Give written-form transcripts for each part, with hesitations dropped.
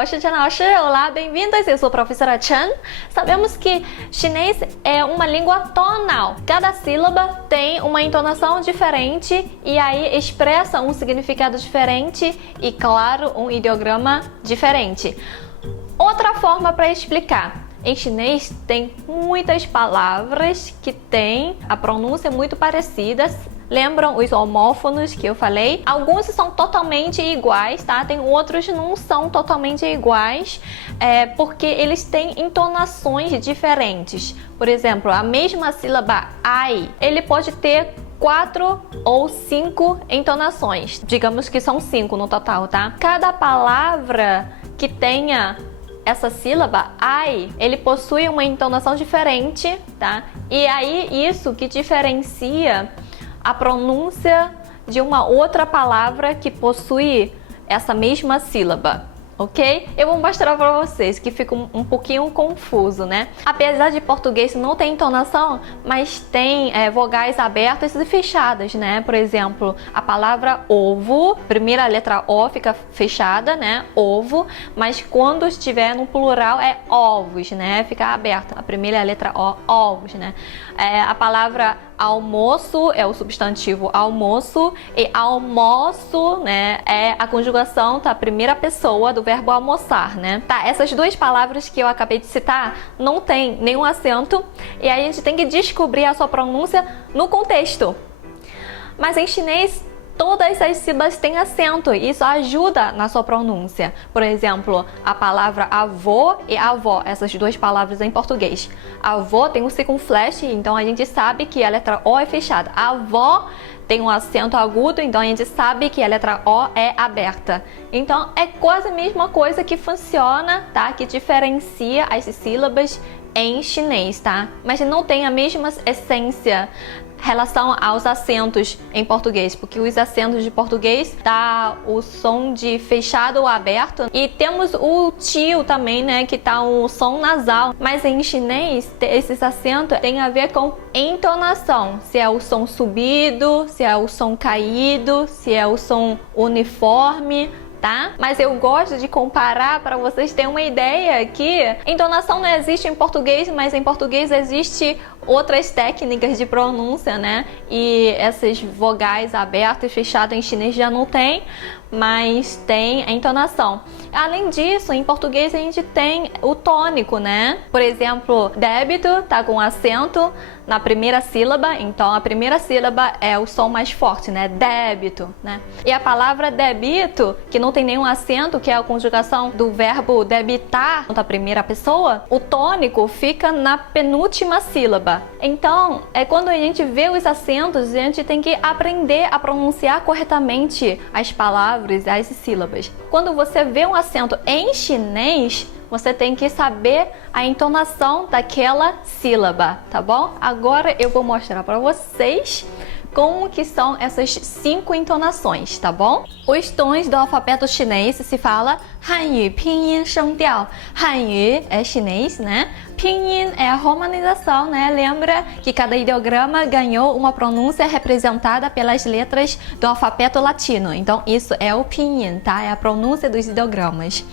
我是陈老师. Olá, bem-vindos. Eu sou a professora Chen. Sabemos que chinês é uma língua tonal. Cada sílaba tem uma entonação diferente e aí expressa um significado diferente e, claro, um ideograma diferente. Outra forma para explicar. Em chinês tem muitas palavras que têm a pronúncia muito parecidas. Lembram os homófonos que eu falei? Alguns são totalmente iguais, tá? Tem outros que não são totalmente iguais, porque eles têm entonações diferentes. Por exemplo, a mesma sílaba ai, ele pode ter 4 ou 5 entonações. Digamos que são 5 no total, tá? Cada palavra que tenha essa sílaba, ai, ele possui uma entonação diferente, tá? E aí isso que diferencia a pronúncia de uma outra palavra que possui essa mesma sílaba, ok? Eu vou mostrar para vocês que fica um pouquinho confuso, né? Apesar de português não ter entonação, mas tem vogais abertas e fechadas, né? Por exemplo, a palavra ovo, primeira letra O fica fechada, né? Ovo, mas quando estiver no plural é ovos, né? Fica aberta. A primeira letra O, ovos, né? A palavra almoço é o substantivo almoço e almoço, né, é a conjugação da primeira pessoa do verbo almoçar, né? Tá, essas duas palavras que eu acabei de citar não tem nenhum acento e aí a gente tem que descobrir a sua pronúncia no contexto. Mas em chinês todas as sílabas têm acento e isso ajuda na sua pronúncia. Por exemplo, a palavra avô e avó, essas duas palavras em português. Avô tem um circunflexo, então a gente sabe que a letra O é fechada. Avó tem um acento agudo, então a gente sabe que a letra O é aberta. Então é quase a mesma coisa que funciona, tá? Que diferencia as sílabas em chinês, tá? Mas não tem a mesma essência relação aos acentos em português, porque os acentos de português dá o som de fechado ou aberto e temos o tio também, né, que tá o som nasal, mas em chinês esses acentos tem a ver com entonação, se é o som subido, se é o som caído, se é o som uniforme, tá? Mas eu gosto de comparar para vocês terem uma ideia que entonação não existe em português, mas em português existe outras técnicas de pronúncia, né? E essas vogais abertas e fechadas em chinês já não tem, mas tem a entonação. Além disso, em português a gente tem o tônico, né? Por exemplo, débito tá com acento na primeira sílaba, então a primeira sílaba é o som mais forte, né? Débito, né? E a palavra débito, que não tem nenhum acento, que é a conjugação do verbo debitar da primeira pessoa, o tônico fica na penúltima sílaba. Então, quando a gente vê os acentos, a gente tem que aprender a pronunciar corretamente as palavras, as sílabas. Quando você vê um acento em chinês, você tem que saber a entonação daquela sílaba, tá bom? Agora eu vou mostrar para vocês como que são essas 5 entonações, tá bom? Os tons do alfabeto chinês se fala Hanyu, Pinyin, Shengdiao. Hanyu é chinês, né? Pinyin é a romanização, né? Lembra que cada ideograma ganhou uma pronúncia representada pelas letras do alfabeto latino. Então isso é o Pinyin, tá? É a pronúncia dos ideogramas.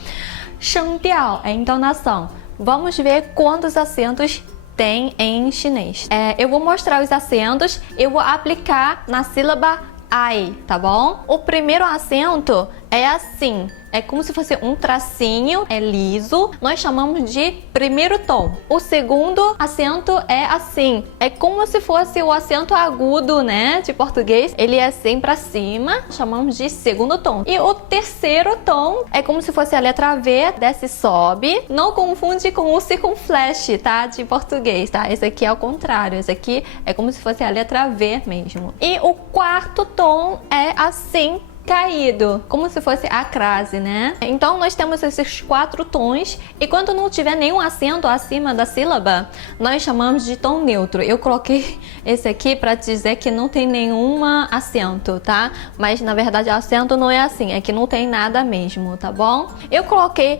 Shengdiao é entonação. Vamos ver quantos acentos tem em chinês. Eu vou mostrar os acentos, eu vou aplicar na sílaba ai, tá bom? O primeiro acento é assim, é como se fosse um tracinho, é liso, nós chamamos de primeiro tom. O segundo acento é assim, é como se fosse o acento agudo, né, de português, ele é assim pra cima, chamamos de segundo tom. E o terceiro tom é como se fosse a letra V, desce e sobe, não confunde com o circunflexo, tá, de português, tá? Esse aqui é ao contrário, esse aqui é como se fosse a letra V mesmo. E o quarto tom é assim, caído, como se fosse a crase, né? Então nós temos esses 4 tons e quando não tiver nenhum acento acima da sílaba, nós chamamos de tom neutro. Eu coloquei esse aqui para dizer que não tem nenhum acento, tá? Mas na verdade o acento não é assim, é que não tem nada mesmo, tá bom? Eu coloquei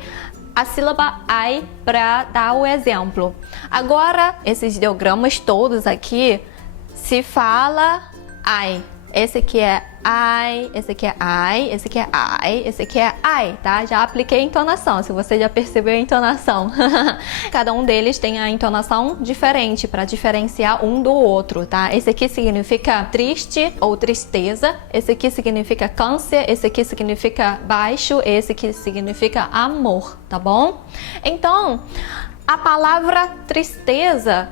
a sílaba ai para dar o exemplo. Agora, esses ideogramas todos aqui se fala ai. Esse aqui é ai, esse aqui é ai, esse aqui é ai, esse aqui é ai, tá? Já apliquei a entonação, se você já percebeu a entonação. Cada um deles tem a entonação diferente para diferenciar um do outro, tá? Esse aqui significa triste ou tristeza, esse aqui significa câncer, esse aqui significa baixo, esse aqui significa amor, tá bom? Então, a palavra tristeza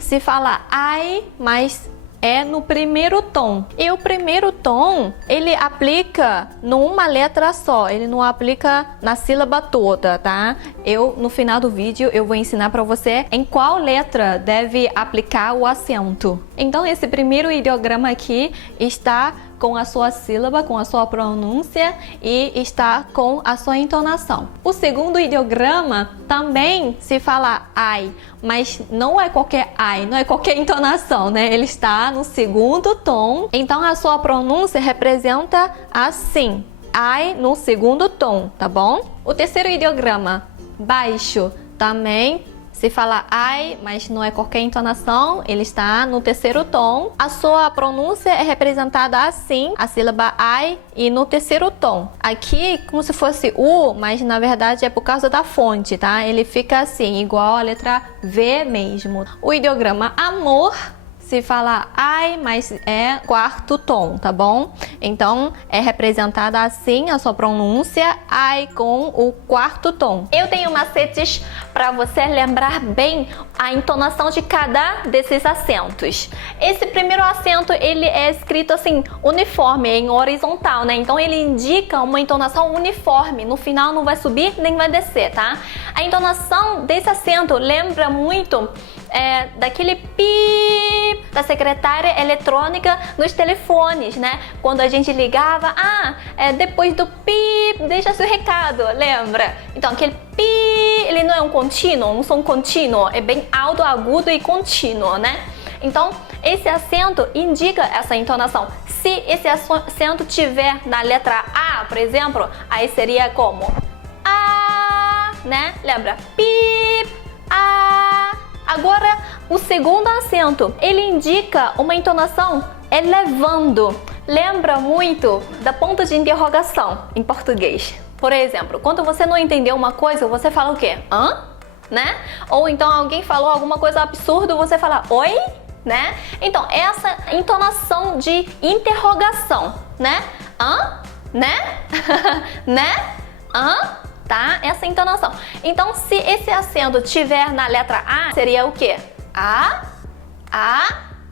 se fala ai, mas é no primeiro tom. E o primeiro tom, ele aplica numa letra só, ele não aplica na sílaba toda, tá? No final do vídeo, eu vou ensinar para você em qual letra deve aplicar o acento. Então, esse primeiro ideograma aqui está com a sua sílaba, com a sua pronúncia e está com a sua entonação. O segundo ideograma também se fala ai, mas não é qualquer ai, não é qualquer entonação, né? Ele está no segundo tom, então a sua pronúncia representa assim, ai no segundo tom, tá bom? O terceiro ideograma, baixo, também se fala ai, mas não é qualquer entonação, ele está no terceiro tom. A sua pronúncia é representada assim, a sílaba ai e no terceiro tom. Aqui, como se fosse U, mas na verdade é por causa da fonte, tá? Ele fica assim, igual a letra V mesmo. O ideograma amor se fala ai, mas é quarto tom, tá bom? Então, é representada assim a sua pronúncia, ai com o quarto tom. Eu tenho macetes para você lembrar bem a entonação de cada desses acentos. Esse primeiro acento, ele é escrito assim, uniforme, em horizontal, né? Então, ele indica uma entonação uniforme. No final, não vai subir nem vai descer, tá? A entonação desse acento lembra muito daquele pi da secretária eletrônica nos telefones, né? Quando a gente ligava, depois do pi, deixa seu recado, lembra? Então, aquele pi, ele não é um contínuo, um som contínuo, é bem alto, agudo e contínuo, né? Então, esse acento indica essa entonação. Se esse acento tiver na letra A, por exemplo, aí seria como A, né? Lembra? Pi, A. Agora, o segundo acento, ele indica uma entonação elevando. Lembra muito da ponto de interrogação em português. Por exemplo, quando você não entendeu uma coisa, você fala o quê? Hã? Né? Ou então alguém falou alguma coisa absurda, você fala oi? Né? Então, essa entonação de interrogação, né? Hã? Né? Né? Hã? Tá? Essa entonação. Então, se esse acento tiver na letra A, seria o quê? A,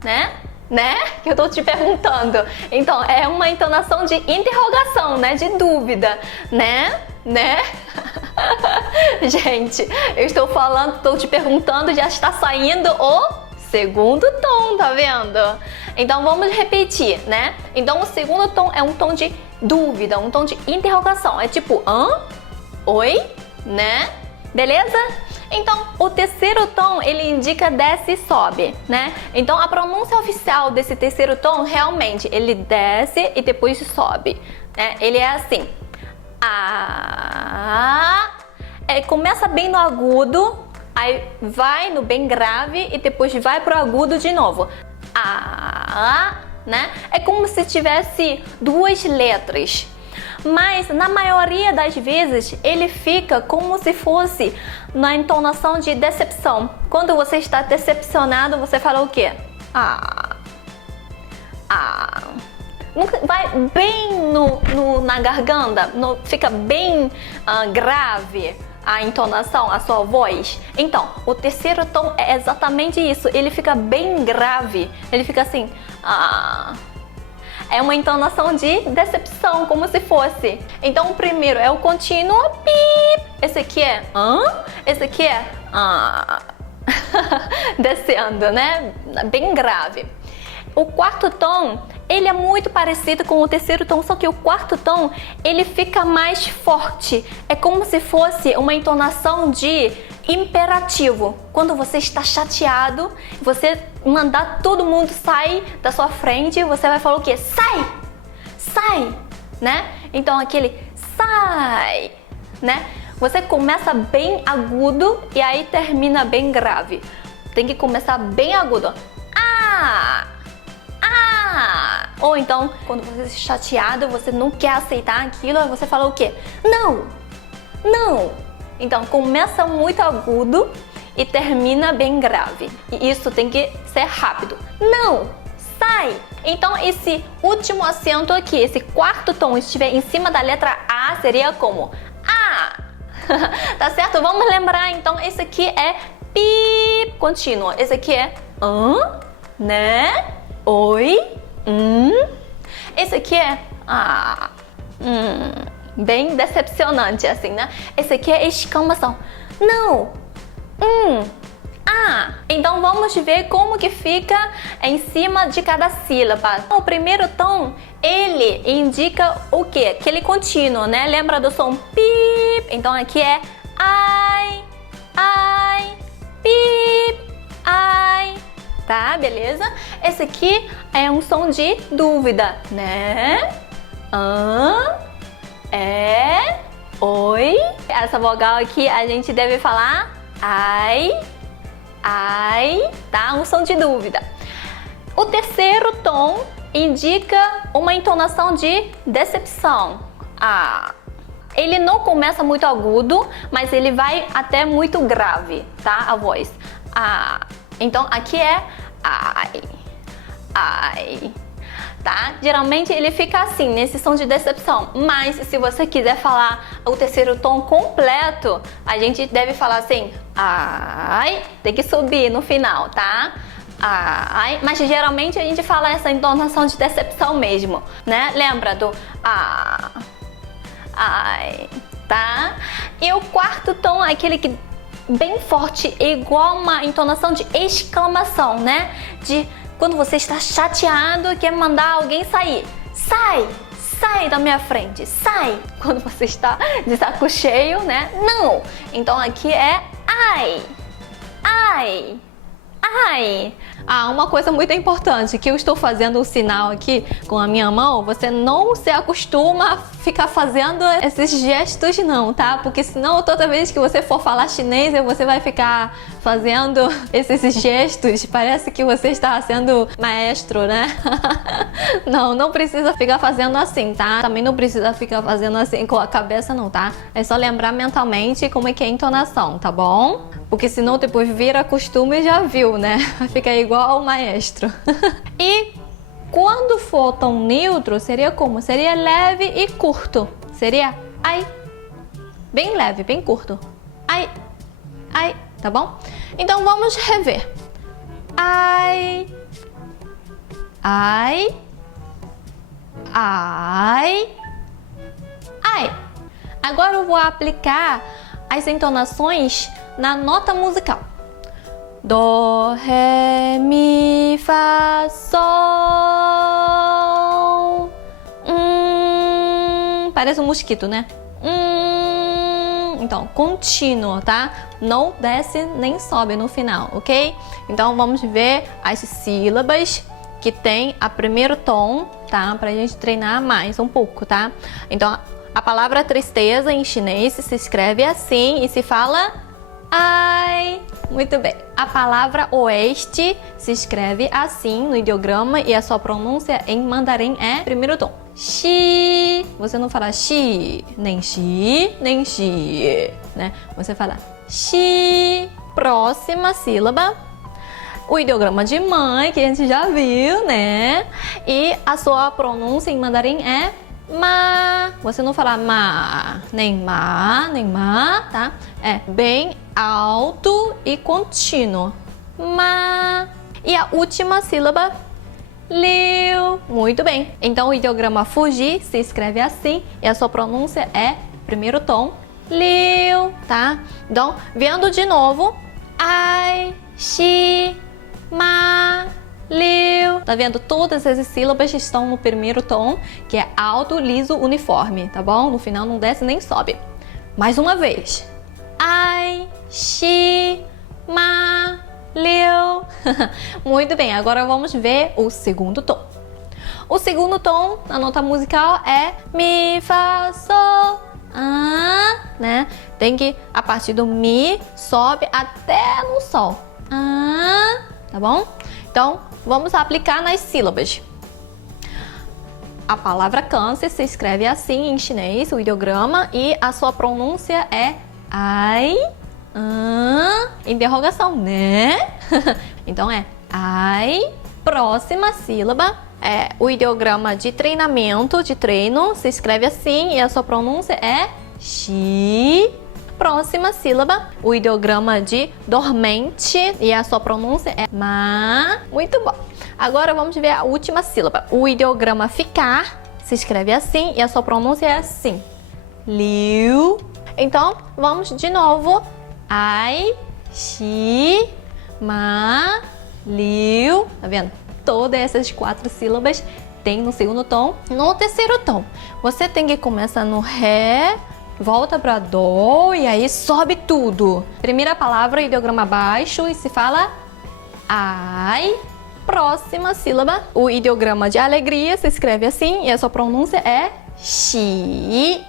né? Né? Que eu tô te perguntando. Então, é uma entonação de interrogação, né? De dúvida, né? Né? Gente, eu estou falando, estou te perguntando, já está saindo o segundo tom, tá vendo? Então, vamos repetir, né? Então, o segundo tom é um tom de dúvida, um tom de interrogação. É tipo, hã? Oi, né? Beleza? Então, o terceiro tom, ele indica desce e sobe, né? Então, a pronúncia oficial desse terceiro tom, realmente, ele desce e depois sobe, né? Ele é assim. Ele começa bem no agudo, aí vai no bem grave e depois vai pro agudo de novo. Né? É como se tivesse duas letras. Mas na maioria das vezes ele fica como se fosse na entonação de decepção. Quando você está decepcionado, você fala o quê? Vai bem na garganta, fica bem grave a entonação, a sua voz. Então, o terceiro tom é exatamente isso. Ele fica bem grave. Ele fica assim. É uma entonação de decepção, como se fosse. Então, o primeiro é o contínuo, pip. Esse aqui é esse aqui é descendo, né? Bem grave. O quarto tom, ele é muito parecido com o terceiro tom, só que o quarto tom, ele fica mais forte. É como se fosse uma entonação de imperativo. Quando você está chateado, você mandar todo mundo sair da sua frente, você vai falar o quê? Sai! Sai! Né? Então, aquele sai! Né? Você começa bem agudo e aí termina bem grave. Tem que começar bem agudo. ah. Ou então, quando você está chateado, você não quer aceitar aquilo, você fala o quê? Não, não. Então, começa muito agudo e termina bem grave. E isso tem que ser rápido. Não, sai. Então, esse último acento aqui, esse quarto tom, estiver em cima da letra A, seria como A. Tá certo? Vamos lembrar, então, esse aqui é pi contínuo. Esse aqui é né? Oi? Esse aqui é bem decepcionante, assim, né? Esse aqui é exclamação. Não! Então vamos ver como que fica em cima de cada sílaba. O primeiro tom, ele indica o quê? Aquele contínuo, né? Lembra do som pip? Então aqui é ai, pip, ai. Tá, beleza? Esse aqui é um som de dúvida, né? Oi. Essa vogal aqui a gente deve falar ai, tá? Um som de dúvida. O terceiro tom indica uma entonação de decepção. Ele não começa muito agudo, mas ele vai até muito grave, tá? A voz. Então aqui é ai. Tá? Geralmente ele fica assim, nesse som de decepção. Mas se você quiser falar o terceiro tom completo, a gente deve falar assim, ai, tem que subir no final, tá? Ai, mas geralmente a gente fala essa entonação de decepção mesmo, né? Lembra do ai, tá? E o quarto tom é aquele que bem forte, igual uma entonação de exclamação, né? De quando você está chateado e quer mandar alguém sair. Sai da minha frente, sai. Quando você está de saco cheio, né? Não. Então aqui é ai. Uma coisa muito importante, que eu estou fazendo o sinal aqui com a minha mão, você não se acostuma a ficar fazendo esses gestos não, tá? Porque senão toda vez que você for falar chinês, você vai ficar fazendo esses gestos, parece que você está sendo maestro, né? Não precisa ficar fazendo assim, tá? Também não precisa ficar fazendo assim com a cabeça não, tá? É só lembrar mentalmente como é que é a entonação, tá bom? Porque senão depois vira costume e já viu, né? Fica igual o maestro. E quando for tom neutro, seria como? Seria leve e curto. Seria ai. Bem leve, bem curto. Ai, tá bom? Então vamos rever. Ai. Agora eu vou aplicar as entonações na nota musical. Dó, ré, mi, fá, sol. Parece um mosquito, né? Então, contínuo, tá? Não desce nem sobe no final, ok? Então, vamos ver as sílabas que tem a primeiro tom, tá? Pra gente treinar mais um pouco, tá? Então, a palavra tristeza em chinês se escreve assim e se fala ai. Muito bem. A palavra oeste se escreve assim no ideograma e a sua pronúncia em mandarim é primeiro tom. Xi. Você não fala xi, nem xi, né? Você fala xi. Próxima sílaba. O ideograma de mãe, que a gente já viu, né? E a sua pronúncia em mandarim é ma. Você não fala ma, nem ma, tá? É bem alto e contínuo. Ma. E a última sílaba, liu. Muito bem. Então o ideograma Fuji se escreve assim e a sua pronúncia é primeiro tom, liu, tá? Então, vendo de novo, ai, xi, ma, liu. Tá vendo? Todas essas sílabas estão no primeiro tom, que é alto, liso, uniforme, tá bom? No final não desce nem sobe. Mais uma vez. Ai, xi, ma, liu. Muito bem, agora vamos ver o segundo tom. O segundo tom na nota musical é mi, fá, sol, né? Tem que, a partir do mi, sobe até no sol. Tá bom? Então, vamos aplicar nas sílabas. A palavra câncer se escreve assim em chinês, o ideograma, e a sua pronúncia é ai, interrogação, né? Então é ai. Próxima sílaba é o ideograma de treinamento, de treino, se escreve assim e a sua pronúncia é xi. Próxima sílaba, o ideograma de dormente e a sua pronúncia é ma. Muito bom. Agora vamos ver a última sílaba. O ideograma ficar se escreve assim e a sua pronúncia é assim. Liu. Então, vamos de novo. Ai, xi, ma, liu. Tá vendo? Todas essas 4 sílabas tem no segundo tom. No terceiro tom, você tem que começar no ré, volta para dó e aí sobe tudo. Primeira palavra, ideograma baixo e se fala ai. Próxima sílaba, o ideograma de alegria se escreve assim e a sua pronúncia é xi.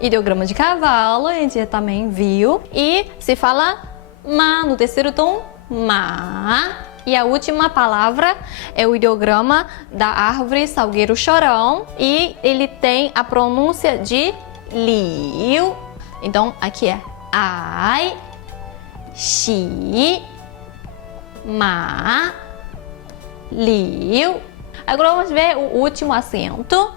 Ideograma de cavalo, a gente também viu. E se fala ma no terceiro tom, ma. E a última palavra é o ideograma da árvore salgueiro chorão e ele tem a pronúncia de liu. Então aqui é ai, xi, ma, liu. Agora vamos ver o último acento,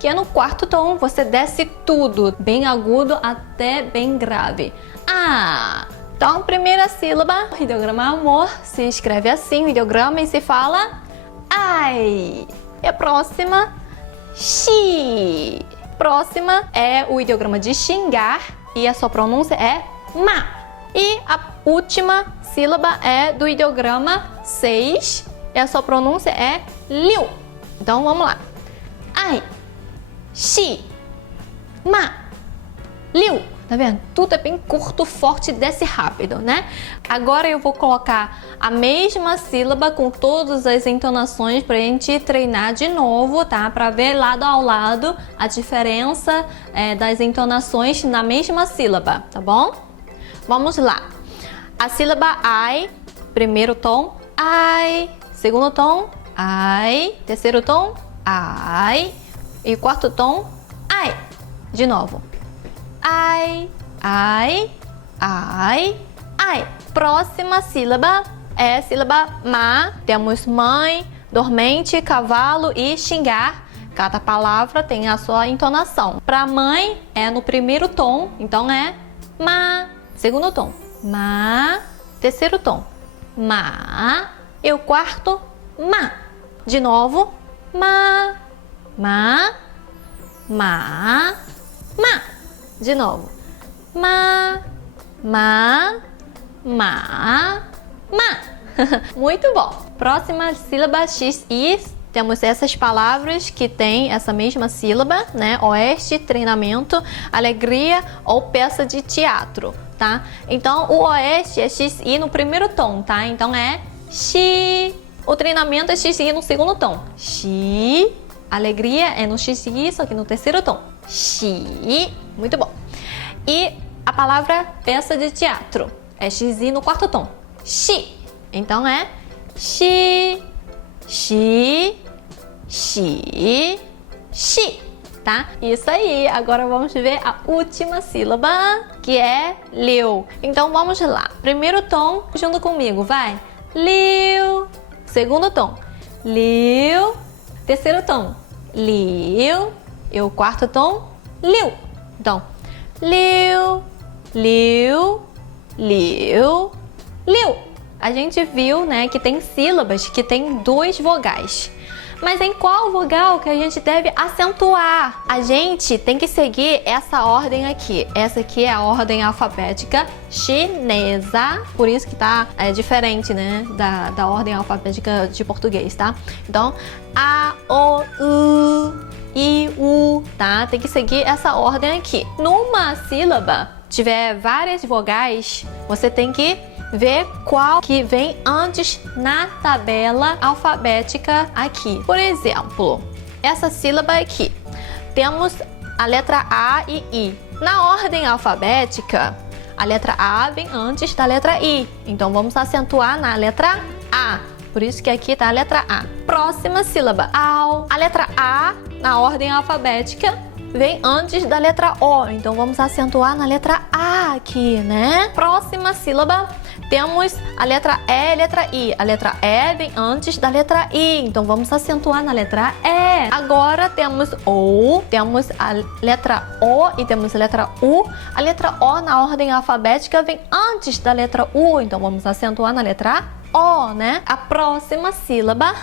que é no quarto tom. Você desce tudo, bem agudo até bem grave. Ah! Então, primeira sílaba, o ideograma amor se escreve assim, o ideograma, e se fala ai. E a próxima, xi. Próxima é o ideograma de xingar e a sua pronúncia é ma. E a última sílaba é do ideograma 6 e a sua pronúncia é liu. Então, vamos lá. Ai, xi, ma, liu. Tá vendo? Tudo é bem curto, forte e desce rápido, né? Agora eu vou colocar a mesma sílaba com todas as entonações pra gente treinar de novo, tá? Pra ver lado ao lado a diferença das entonações na mesma sílaba, tá bom? Vamos lá. A sílaba ai, primeiro tom, ai. Segundo tom, ai. Terceiro tom, ai. E quarto tom, ai. De novo. Ai, ai, ai, ai. Próxima sílaba é a sílaba ma. Temos mãe, dormente, cavalo e xingar. Cada palavra tem a sua entonação. Para mãe é no primeiro tom, então é ma. Segundo tom, ma. Terceiro tom, ma. E o quarto, ma. De novo, ma, ma, ma, ma. De novo. Ma, ma, ma, ma. Muito bom. Próxima sílaba XI. Temos essas palavras que têm essa mesma sílaba, né? Oeste, treinamento, alegria ou peça de teatro, tá? Então, o oeste é XI no primeiro tom, tá? Então, é xi. O treinamento é XI no segundo tom. Xi. Alegria é no XI, só que no terceiro tom. Xi. Muito bom. E a palavra peça de teatro é XI no quarto tom. Xi. Então é xi, xi, xi, xi. Tá? Isso aí. Agora vamos ver a última sílaba, que é liu. Então vamos lá. Primeiro tom, junto comigo, vai. Liu. Segundo tom, liu. Terceiro tom, liu. E o quarto tom, liu. Então, liu, liu, liu, liu. A gente viu, né, que tem sílabas que tem 2 vogais. Mas em qual vogal que a gente deve acentuar? A gente tem que seguir essa ordem aqui. Essa aqui é a ordem alfabética chinesa, por isso que tá diferente, né, da ordem alfabética de português, tá? Então, A, O, U, I, U, tá? Tem que seguir essa ordem aqui. Numa sílaba, tiver várias vogais, você tem que ver qual que vem antes na tabela alfabética aqui. Por exemplo, essa sílaba aqui, temos a letra A e I. Na ordem alfabética, a letra A vem antes da letra I. Então, vamos acentuar na letra A. Por isso que aqui tá a letra A. Próxima sílaba, ao. A letra A na ordem alfabética vem antes da letra O. Então vamos acentuar na letra A aqui, né? Próxima sílaba, temos a letra E e a letra I. A letra E vem antes da letra I. Então vamos acentuar na letra E. Agora temos O, temos a letra O e temos a letra U. A letra O na ordem alfabética vem antes da letra U. Então vamos acentuar na letra O, né? A próxima sílaba,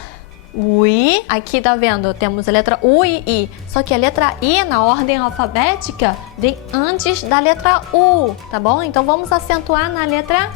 Ui. Aqui tá vendo? Temos a letra U e I. Só que a letra I na ordem alfabética vem antes da letra U, tá bom? Então vamos acentuar na letra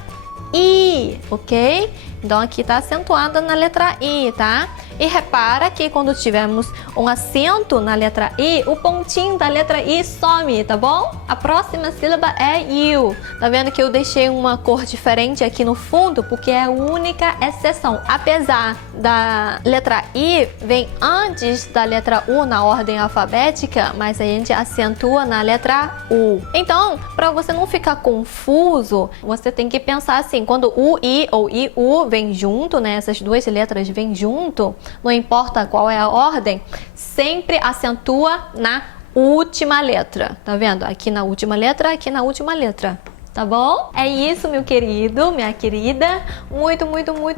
I, ok? Então aqui tá acentuada na letra I, tá? E repara que quando tivermos um acento na letra I, o pontinho da letra I some, tá bom? A próxima sílaba é you. Tá vendo que eu deixei uma cor diferente aqui no fundo? Porque é a única exceção. Apesar da letra I vem antes da letra U na ordem alfabética, mas a gente acentua na letra U. Então, para você não ficar confuso, você tem que pensar assim, quando U, I ou I, U vem junto, né? Essas duas letras vêm junto, não importa qual é a ordem, sempre acentua na última letra. Tá vendo? Aqui na última letra, aqui na última letra. Tá bom? É isso, meu querido, minha querida.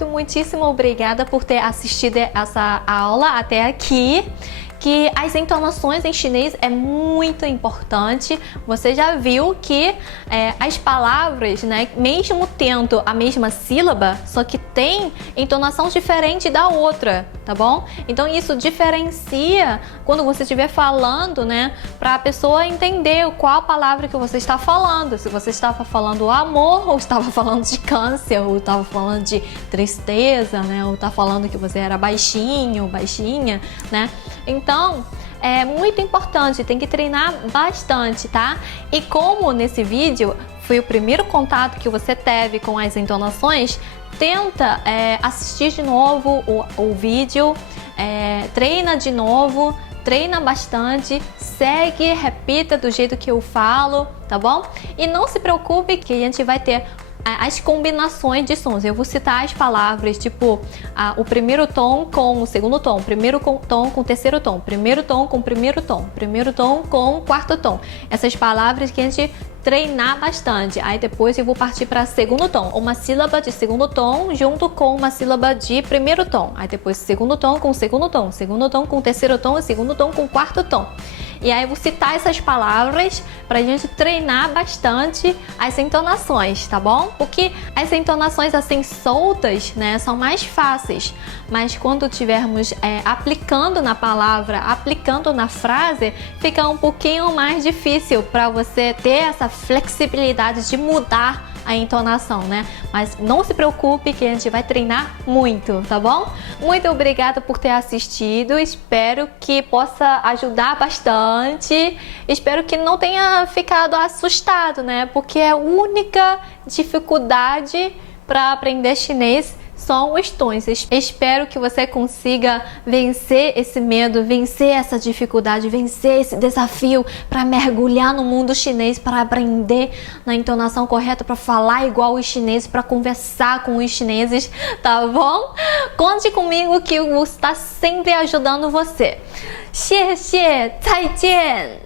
Muitíssimo obrigada por ter assistido essa aula até aqui. Que as entonações em chinês é muito importante. Você já viu que as palavras, né, mesmo tendo a mesma sílaba, só que tem entonação diferente da outra, tá bom? Então isso diferencia quando você estiver falando, né, para a pessoa entender qual palavra que você está falando. Se você estava falando amor, ou estava falando de câncer, ou estava falando de tristeza, né, ou está falando que você era baixinho, baixinha, né? Então, é muito importante, tem que treinar bastante, tá? E como nesse vídeo foi o primeiro contato que você teve com as entonações, tenta assistir de novo o vídeo, treina de novo, treina bastante, segue, repita do jeito que eu falo, tá bom? E não se preocupe que a gente vai ter as combinações de sons. Eu vou citar as palavras, tipo, o primeiro tom com o segundo tom, primeiro tom com o terceiro tom, primeiro tom com o primeiro tom com o quarto tom. Essas palavras que a gente treinar bastante. Aí depois eu vou partir para segundo tom. Uma sílaba de segundo tom junto com uma sílaba de primeiro tom. Aí depois segundo tom com segundo tom com terceiro tom e segundo tom com quarto tom. E aí eu vou citar essas palavras para a gente treinar bastante as entonações, tá bom? Porque as entonações assim soltas, né, são mais fáceis. Mas quando estivermos aplicando na palavra, aplicando na frase, fica um pouquinho mais difícil para você ter essa flexibilidade de mudar a entonação, né? Mas não se preocupe que a gente vai treinar muito, tá bom? Muito obrigada por ter assistido, espero que possa ajudar bastante, espero que não tenha ficado assustado, né? Porque a única dificuldade para aprender chinês são os tons. Espero que você consiga vencer esse medo, vencer essa dificuldade, vencer esse desafio para mergulhar no mundo chinês, para aprender na entonação correta, para falar igual os chineses, para conversar com os chineses, tá bom? Conte comigo que eu vou estar sempre ajudando você. 谢谢，再见。